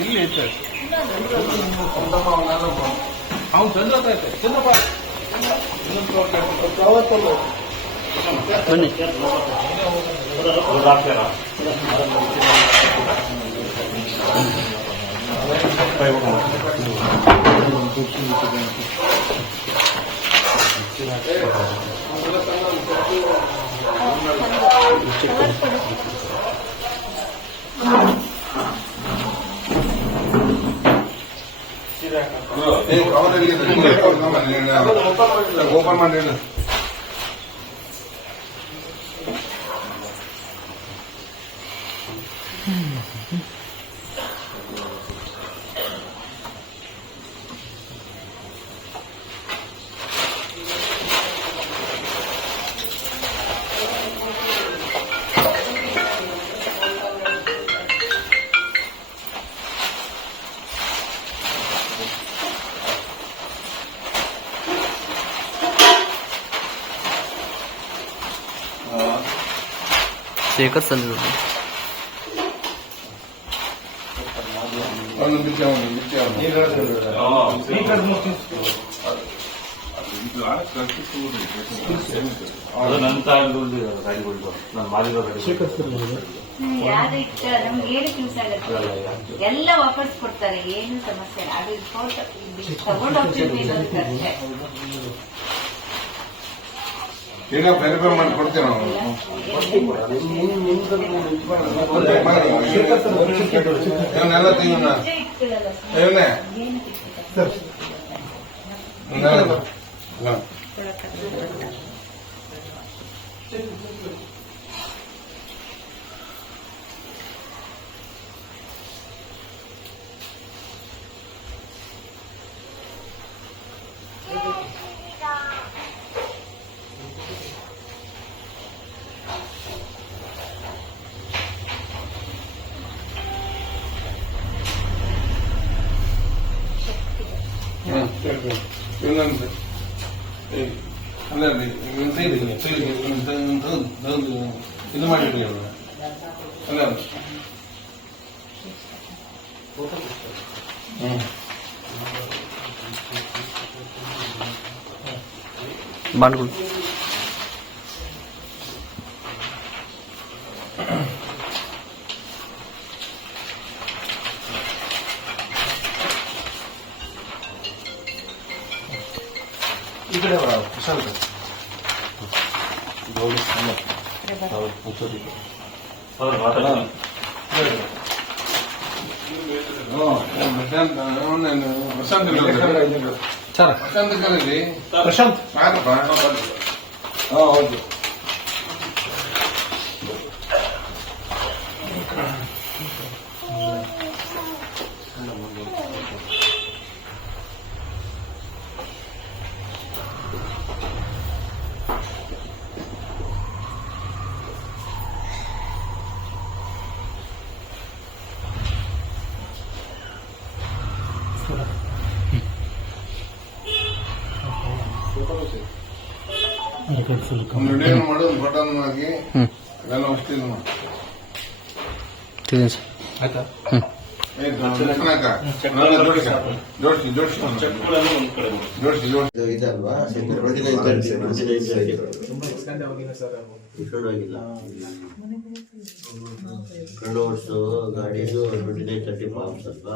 ಇಲ್ಲಿ ಐತೆ ಅವ್ನು ಚಂದ್ರಪ್ಪ ಐತೆ ಚಂದ್ರಪ್ಪ ಬನ್ನಿ ಓಪನ್ ಮಾಡಿ एकच चालू ಎಲ್ಲ ವಾಪಸ್ ಕೊಡ್ತಾರೆ, ಏನು ಸಮಸ್ಯೆ ಅದು ತಗೊಂಡೋಗ್ತೀವಿ. ಈಗ ವೆರಿಫೈ ಮಾಡಿ ಕೊಡ್ತೀವಿ ನಾವು. ಇವನ್ನೆಲ್ಲ ತೆಗಿಯೋಣ ಇವನ್ನೇ ಇದು ಮಾಡಿದ್ವಿ ಅಲ್ಲ ಬಾಂಡ್ಗಳು ಈ ಕಡೆ ಪ್ರಶಾಂತ್ ಪ್ರಶಾಂತ್ ಹೌದು. ಮಾಡೋದು ಬಟನ್ ಆಗಿ ಅದೆಲ್ಲ ಅಷ್ಟೇ ಆಯ್ತಾ. ಇದಲ್ವಾ ಕಂಡೋರ್ಸು ಗಾಡಿದು 2930 ಫಾರ್ಮ್ಸ್ ಅಲ್ವಾ.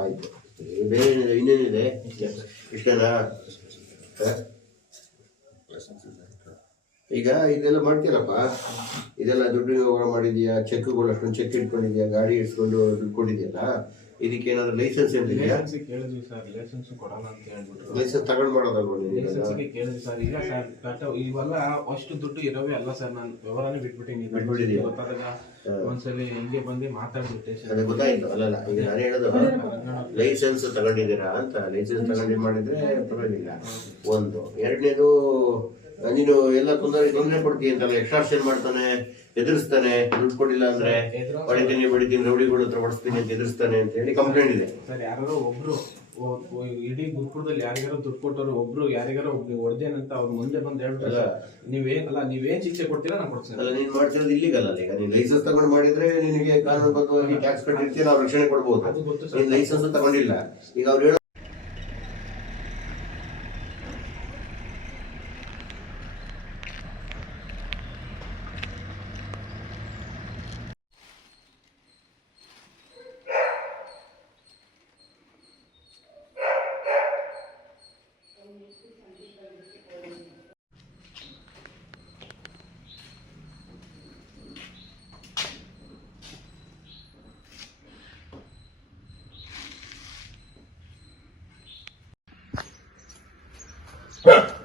ಆಯ್ತು, ಬೇರೆ ಇನ್ನೇನಿದೆ ಇಷ್ಟೇನಾ? ಈಗ ಇದೆಲ್ಲ ಮಾಡ್ತೀರಪ್ಪ, ಇದೆಲ್ಲ ದುಡ್ಡು ವ್ಯವಹಾರ ಮಾಡಿದ್ಯಾ, ಚೆಕ್ಗಳು ಅಷ್ಟೊಂದು ಚೆಕ್ ಇಟ್ಕೊಂಡಿದ್ಯಾ, ಗಾಡಿ ಇಟ್ಕೊಂಡು ದುಡ್ಡು ಕೊಟ್ಟಿದ್ಯಲ್ಲ, ಇದಕ್ಕೆ ಏನಾದ್ರು ಲೈಸೆನ್ಸ್ ಏನಿದೆಯಾ? ಕೇಳಿದ್ವಿ ಸರ್, ಲೈಸೆನ್ಸ್ ಕೊಡಲ್ಲ ಅಂತ ಹೇಳ್ಬಿಟ್ಟು ಲೈಸೆನ್ಸ್ ತಗೊಂಡ್ ಮಾಡೋದಲ್ವಾ? ಕೇಳಿದ್ವಿ ಸರ್. ಈಗ ಸರ್ ಇವೆಲ್ಲ ಅಷ್ಟು ದುಡ್ಡು ಇರೋವೇ ಅಲ್ಲ ಸರ್, ನಾನು ವ್ಯವಹಾರನೇ ಬಿಟ್ಬಿಟ್ಟಿದ್ದೀನಿ. ಗೊತ್ತಾದಾಗ ಒಂದ್ಸಲಿ ಹಿಂಗೆ ಬಂದು ಮಾತಾಡ್ಬಿಟ್ಟೆ. ಅದೇ ಗೊತ್ತಾಯ್ತು. ಅಲ್ಲಲ್ಲ, ಈಗ ನಾನು ಹೇಳೋದು ಲೈಸೆನ್ಸ್ ತಗೊಂಡಿದ್ದೀರಾ ಅಂತ. ಲೈಸೆನ್ಸ್ ತಗೊಂಡು ಮಾಡಿದ್ರೆ ಪರವಾಗಿಲ್ಲ. ಒಂದು ಎರಡನೇದು, ನೀನು ಎಲ್ಲ ತೊಂದರೆ ಕೊಡ್ತೀಯ ಅಂತಲ್ಲ, ಎಕ್ಸ್ಟ್ರಾಕ್ಷನ್ ಮಾಡ್ತಾನೆ, ಎದುರಿಸ್ತಾನೆ, ದುಡ್ಡು ಕೊಟ್ಟಿಲ್ಲ ಅಂದ್ರೆ ಹೊಡಿತೀನಿ ಬಡಿತೀನಿ, ರೌಡಿಗಳ ಹತ್ರ ಹೊಡಿಸ್ತೀನಿ ಅಂತ ಎದುರಿಸ್ತಾನೆ ಅಂತ ಹೇಳಿ ಕಂಪ್ಲೇಂಟ್ ಇದೆ. ಸರ್ ಯಾರೋ ಒಬ್ರು ಇಡೀ ಗುರುಪುರದಲ್ಲಿ ಯಾರಿಗಾರೋ ದುಡ್ಡು ಕೊಟ್ಟವ್ರು ಒಬ್ರು ಯಾರಿಗಾರೋ ಹೊಡೆದೇನಂತ ಅವ್ರ ಮುಂದೆ ಬಂದು ಹೇಳ್ತಾರೆ, ನೀವೇನ್ ಶಿಕ್ಷೆ ಕೊಡ್ತೀರಾ ನಾನು ಕೊಡ್ತೀನಿ. ಅಲ್ಲ, ನೀನ್ ಮಾಡ್ತಿರೋದು ಇಲ್ಲಿಗಲ್ಲ. ಈಗ ನೀನ್ ಲೈಸೆನ್ಸ್ ತಗೊಂಡು ಮಾಡಿದ್ರೆ ನಿನಗೆ ಕಾನೂನುಬದ್ಧವಾಗಿ ಟ್ಯಾಕ್ಸ್ ಕಟ್ಟಿರ್ತೀಯ, ನಾವು ರಕ್ಷಣೆ ಕೊಡ್ಬೋದು. ನೀನ್ ಲೈಸೆನ್ಸ್ ತಗೊಂಡಿಲ್ಲ, ಈಗ ಅವ್ರು ಹೇಳೋ Huh.